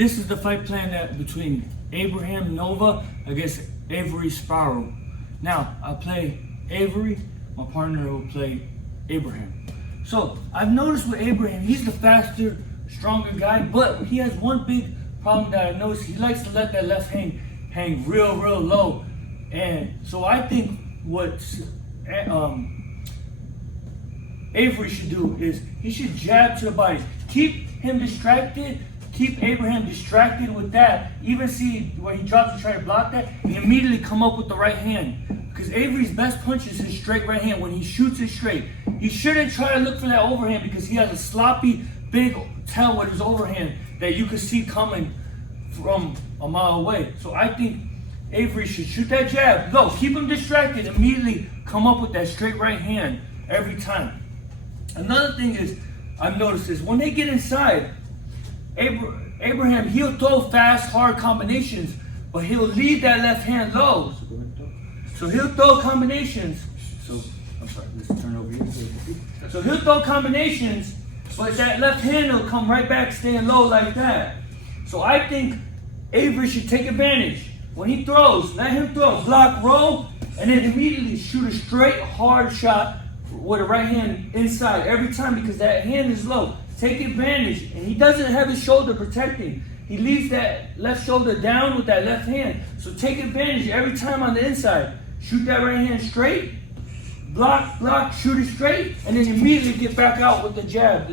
This is the fight plan between Abraham Nova against Avery Sparrow. Now, I play Avery, my partner will play Abraham. So, I've noticed with Abraham, he's the faster, stronger guy, but he has one big problem that I noticed. He likes to let that left hand hang real low. And so I think what Avery should do is he should jab to the body. Keep him distracted. Keep Abraham distracted with that. Even see where he drops to try to block that. And immediately come up with the right hand. Because Avery's best punch is his straight right hand. When he shoots it straight, he shouldn't try to look for that overhand because he has a sloppy, big tail with his overhand that you can see coming from a mile away. So I think Avery should shoot that jab. Go, keep him distracted. Immediately come up with that straight right hand every time. Another thing is, I've noticed is when they get inside, Abraham, he'll throw fast, hard combinations, but he'll leave that left hand low. So he'll throw combinations. So, I'm sorry, let's turn over here. So he'll throw combinations, but that left hand will come right back staying low like that. So I think Avery should take advantage. When he throws, let him throw, block, roll, and then immediately shoot a straight, hard shot with a right hand inside every time because that hand is low. Take advantage, and he doesn't have his shoulder protecting. He leaves that left shoulder down with that left hand. So take advantage every time on the inside. Shoot that right hand straight, block, shoot it straight, and then immediately get back out with the jab.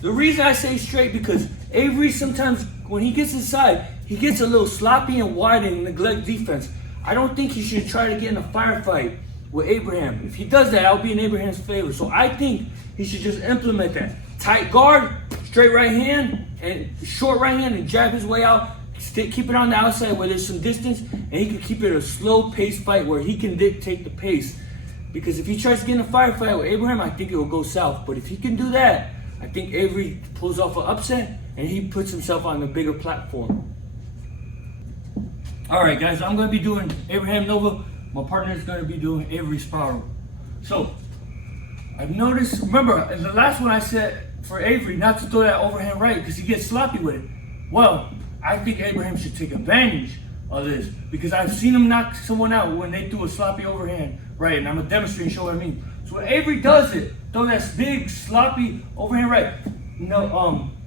The reason I say straight because Avery sometimes, when he gets inside, he gets a little sloppy and wide and neglect defense. I don't think he should try to get in a firefight with Abraham. If he does that, I'll be in Abraham's favor. So I think he should just implement that. Tight guard, straight right hand, and short right hand, and jab his way out. Keep it on the outside where there's some distance, and he can keep it a slow pace fight where he can dictate the pace. Because if he tries to get in a firefight with Abraham, I think it will go south. But if he can do that, I think Avery pulls off an upset, and he puts himself on a bigger platform. All right, guys, I'm going to be doing Abraham Nova. My partner is going to be doing Avery Sparrow. So, I've noticed, remember, in the last one I said for Avery not to throw that overhand right because he gets sloppy with it. Well, I think Abraham should take advantage of this because I've seen him knock someone out when they threw a sloppy overhand right, and I'm going to demonstrate and show what I mean. So when Avery does it, throw that big, sloppy overhand right,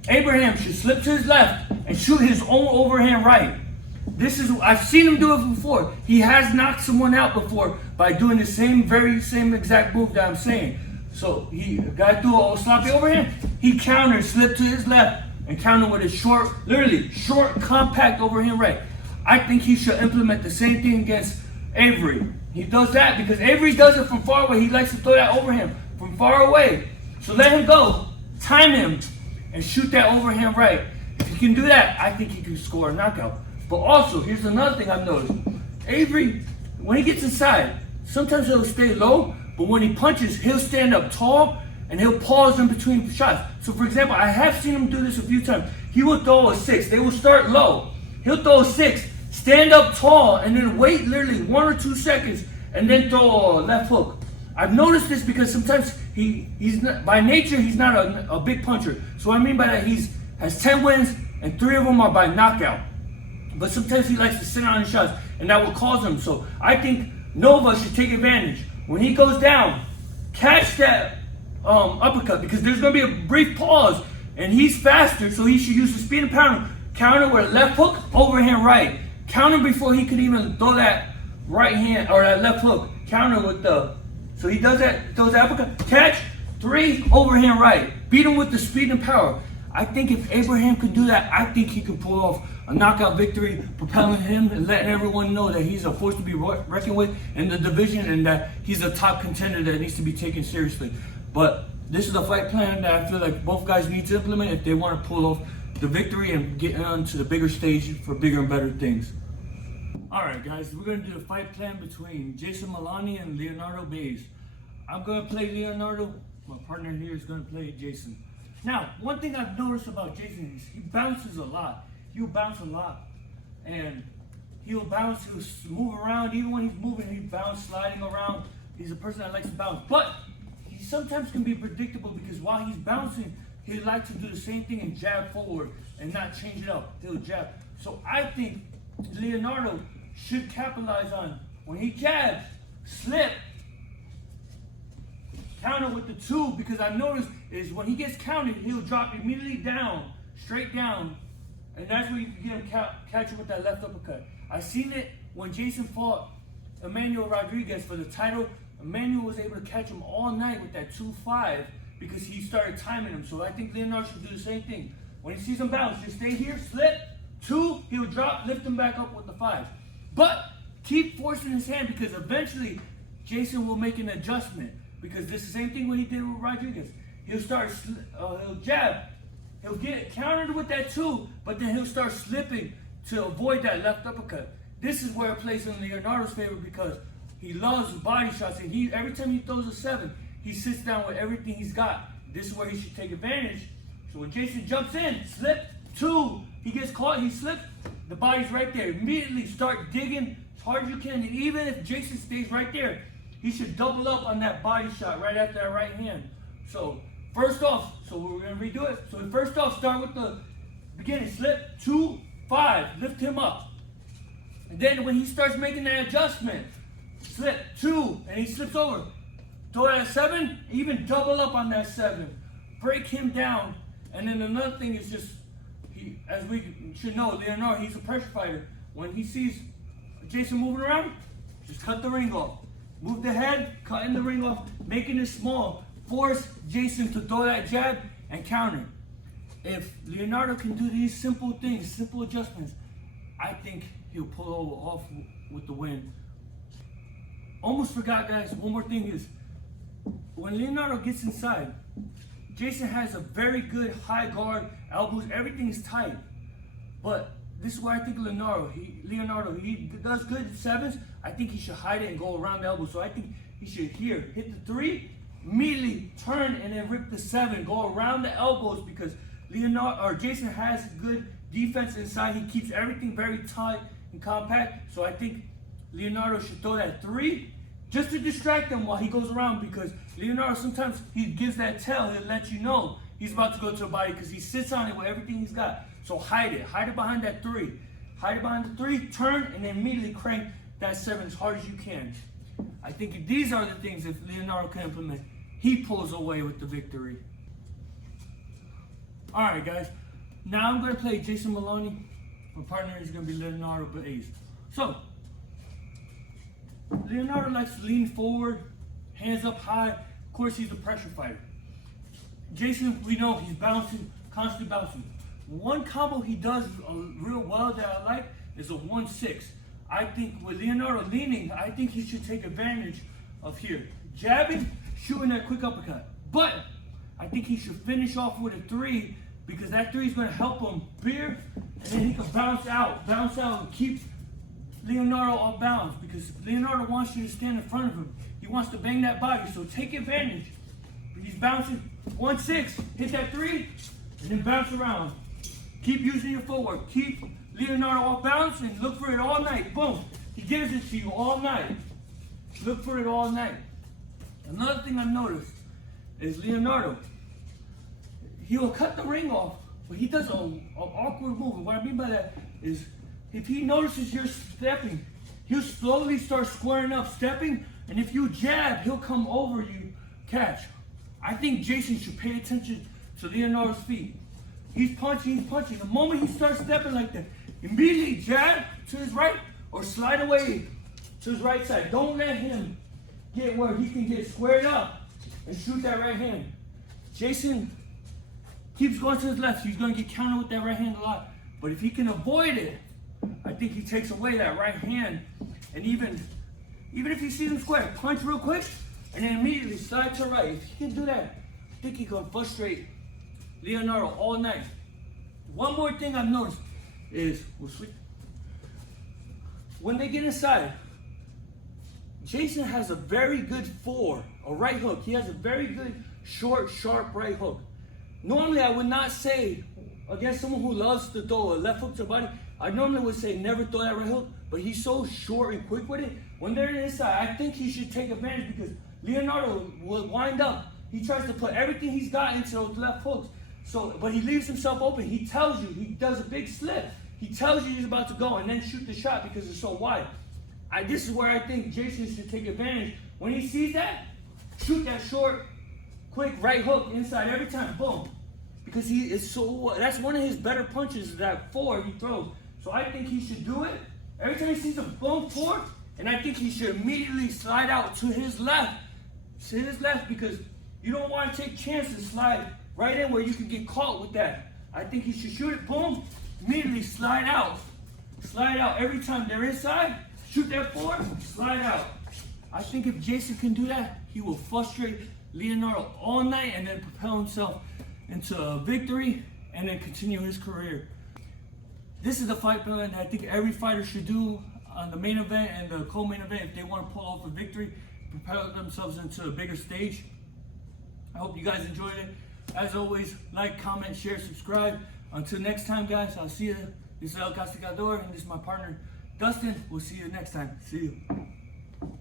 Abraham should slip to his left and shoot his own overhand right. I've seen him do it before. He has knocked someone out before by doing the same exact move that I'm saying. So a guy threw a sloppy overhand, he countered, slipped to his left, and countered with a short, compact overhand right. I think he should implement the same thing against Avery. He does that because Avery does it from far away. He likes to throw that overhand from far away. So let him go, time him, and shoot that overhand right. If he can do that, I think he can score a knockout. But also, here's another thing I've noticed. Avery, when he gets inside, sometimes he'll stay low, but when he punches, he'll stand up tall and he'll pause in between shots. So for example, I have seen him do this a few times. He will throw a 6. They will start low. He'll throw a 6, stand up tall, and then wait literally 1 or 2 seconds, and then throw a left hook. I've noticed this because sometimes he's not, by nature, he's not a big puncher. So what I mean by that, has 10 wins, and 3 of them are by knockout. But sometimes he likes to sit on his shots, and that will cause him. So I think Nova should take advantage. When he goes down, catch that uppercut, because there's going to be a brief pause, and he's faster, so he should use the speed and power. Counter with a left hook, overhand right. Counter before he could even throw that right hand, or that left hook. Counter with so he does that, throws that uppercut, catch, 3, overhand right. Beat him with the speed and power. I think if Abraham could do that, I think he could pull off a knockout victory, propelling him and letting everyone know that he's a force to be reckoned with in the division and that he's a top contender that needs to be taken seriously. But this is a fight plan that I feel like both guys need to implement if they want to pull off the victory and get on to the bigger stage for bigger and better things. All right, guys, we're going to do the fight plan between Jason Monloney and Leonardo Baez. I'm going to play Leonardo. My partner here is going to play Jason. Now, one thing I've noticed about Jason is he bounces a lot. He'll bounce a lot. And he'll move around. Even when he's moving, he'll bounce, sliding around. He's a person that likes to bounce. But he sometimes can be predictable because while he's bouncing, he'd like to do the same thing and jab forward and not change it up. He'll jab. So I think Leonardo should capitalize on when he jabs, slip, counter with the 2, because I've noticed is when he gets counted, he'll drop immediately down, straight down, and that's where you can get him catch him with that left uppercut. I seen it when Jason fought Emmanuel Rodriguez for the title. Emmanuel was able to catch him all night with that 2-5 because he started timing him. So I think Leonardo should do the same thing. When he sees him bounce, just stay here, slip, 2, he'll drop, lift him back up with the 5. But keep forcing his hand because eventually Jason will make an adjustment. Because this is the same thing what he did with Rodriguez. He'll start, he'll jab, he'll get countered with that 2, but then he'll start slipping to avoid that left uppercut. This is where it plays in Leonardo's favor because he loves body shots, and every time he throws a 7, he sits down with everything he's got. This is where he should take advantage. So when Jason jumps in, slip, 2, he gets caught, he slips, the body's right there. Immediately start digging as hard as you can, and even if Jason stays right there, he should double up on that body shot right after that right hand. So first off, so we're going to redo it. So first off, start with the beginning. Slip, 2, 5. Lift him up. And then when he starts making that adjustment, slip, 2, and he slips over. Throw that 7, even double up on that 7. Break him down. And then another thing is just, as we should know, Leonardo, he's a pressure fighter. When he sees Jason moving around, just cut the ring off. Move the head, cutting the ring off, making it small. Force Jason to throw that jab and counter. If Leonardo can do these simple things, simple adjustments, I think he'll pull off with the win. Almost forgot, guys, one more thing is, when Leonardo gets inside, Jason has a very good high guard, elbows, everything is tight. But this is where I think Leonardo, he does good at 7s. I think he should hide it and go around the elbow. So I think he should hit the 3, immediately turn and then rip the 7, go around the elbows because Jason has good defense inside. He keeps everything very tight and compact. So I think Leonardo should throw that 3 just to distract him while he goes around because Leonardo sometimes he gives that tell. He'll let you know he's about to go to the body because he sits on it with everything he's got. So hide it behind that 3. Hide it behind the 3, turn, and then immediately crank that 7 as hard as you can. I think these are the things if Leonardo can implement, he pulls away with the victory. Alright guys, now I'm going to play Jason Monloney. My partner is going to be Leonardo Baez. So, Leonardo likes to lean forward, hands up high. Of course, he's a pressure fighter. Jason, we know he's bouncing, constantly bouncing. One combo he does real well that I like is a 1-6. I think with Leonardo leaning, I think he should take advantage of here. Jabbing, shooting that quick uppercut. But I think he should finish off with a 3 because that 3 is going to help him veer and then he can bounce out and keep Leonardo off balance because Leonardo wants you to stand in front of him. He wants to bang that body, so take advantage. He's bouncing 1-6, hit that 3, and then bounce around. Keep using your footwork. Keep Leonardo off balance and look for it all night. Boom. He gives it to you all night. Look for it all night. Another thing I've noticed is Leonardo. He will cut the ring off, but he does an awkward move. And what I mean by that is if he notices you're stepping, he'll slowly start squaring up, stepping, and if you jab, he'll come over you, catch. I think Jason should pay attention to Leonardo's feet. He's punching. The moment he starts stepping like that, immediately jab to his right or slide away to his right side. Don't let him get where he can get squared up and shoot that right hand. Jason keeps going to his left. He's going to get countered with that right hand a lot. But if he can avoid it, I think he takes away that right hand. And even if he sees him square, punch real quick and then immediately slide to the right. If he can do that, I think he can frustrate Leonardo all night. One more thing I've noticed is when they get inside, Jason has a very good 4, a right hook. He has a very good short, sharp right hook. Normally I would not say against someone who loves to throw a left hook to the body, I normally would say never throw that right hook, but he's so short and quick with it. When they're inside, I think he should take advantage because Leonardo will wind up. He tries to put everything he's got into those left hooks. So, but he leaves himself open. He tells you, he does a big slip. He tells you he's about to go and then shoot the shot because it's so wide. This is where I think Jason should take advantage. When he sees that, shoot that short, quick right hook inside every time, boom. Because he is so, that's one of his better punches, that forward he throws. So I think he should do it. Every time he sees a boom forward, and I think he should immediately slide out to his left. To his left, because you don't want to take chances, slide right in where you can get caught with that. I think he should shoot it, boom, immediately slide out. Slide out every time they're inside, shoot that forward, slide out. I think if Jason can do that, he will frustrate Leonardo all night and then propel himself into a victory and then continue his career. This is the fight plan that I think every fighter should do on the main event and the co-main event if they want to pull off a victory, propel themselves into a bigger stage. I hope you guys enjoyed it. As always, like, comment, share, subscribe. Until next time, guys, I'll see you. This is El Castigador, and this is my partner, Dustin. We'll see you next time. See you.